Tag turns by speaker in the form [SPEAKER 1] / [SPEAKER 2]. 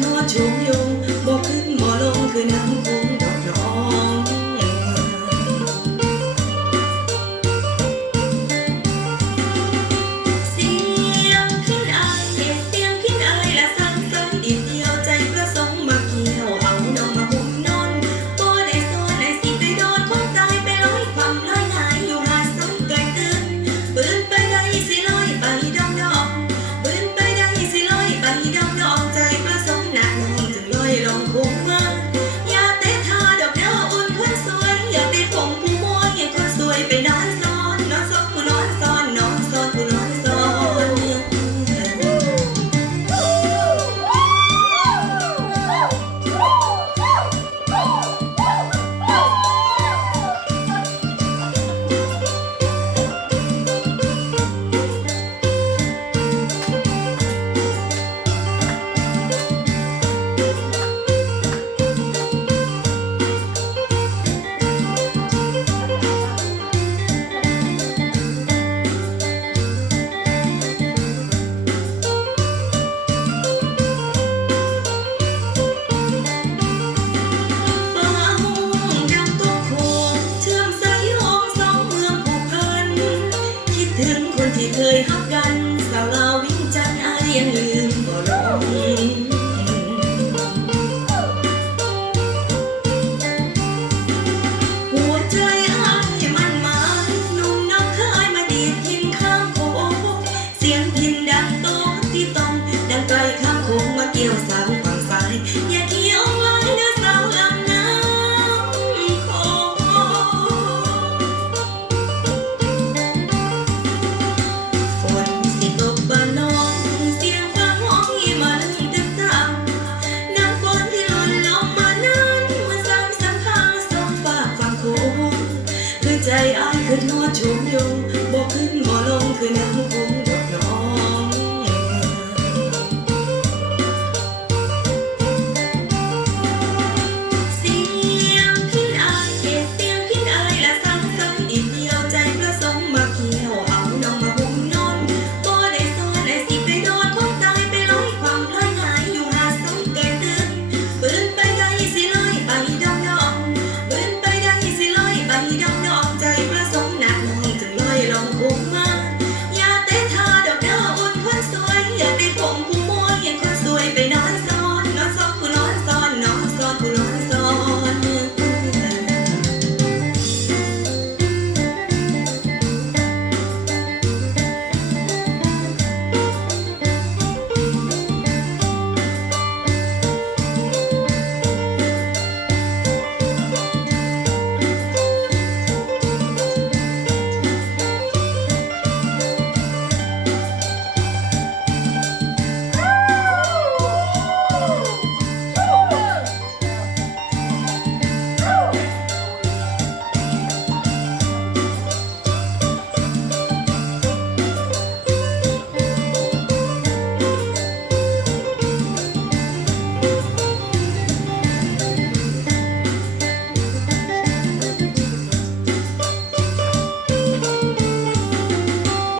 [SPEAKER 1] noite. ที่เคยฮักกันสาวลาวิ่งจันอายยังลืมบ่ลงหัวใจอายมันมานุ่มนองเคยมาดีดพินข้ามโคกเสียงพินดังโตที่ตรงดังไกลข้ามโคงมาเกี่ยว ชมยงบอกขึ้นบ่ลงคือน้ำคงดอกน้องเสียงพินอายเกศเสียงพินอายละซ้ำซ้ำอีเดียวใจพระสงมาเกี่ยวเอานองมาหุ้มนอนบ่ได้ซ้อนไอ้สิไปนอนคงตายไปร้อยความร้อยหายอยู่หาสงแก่ตื่นปืนไปได้สิเลยไปดองดองปืนไปได้สิเลยไปดอ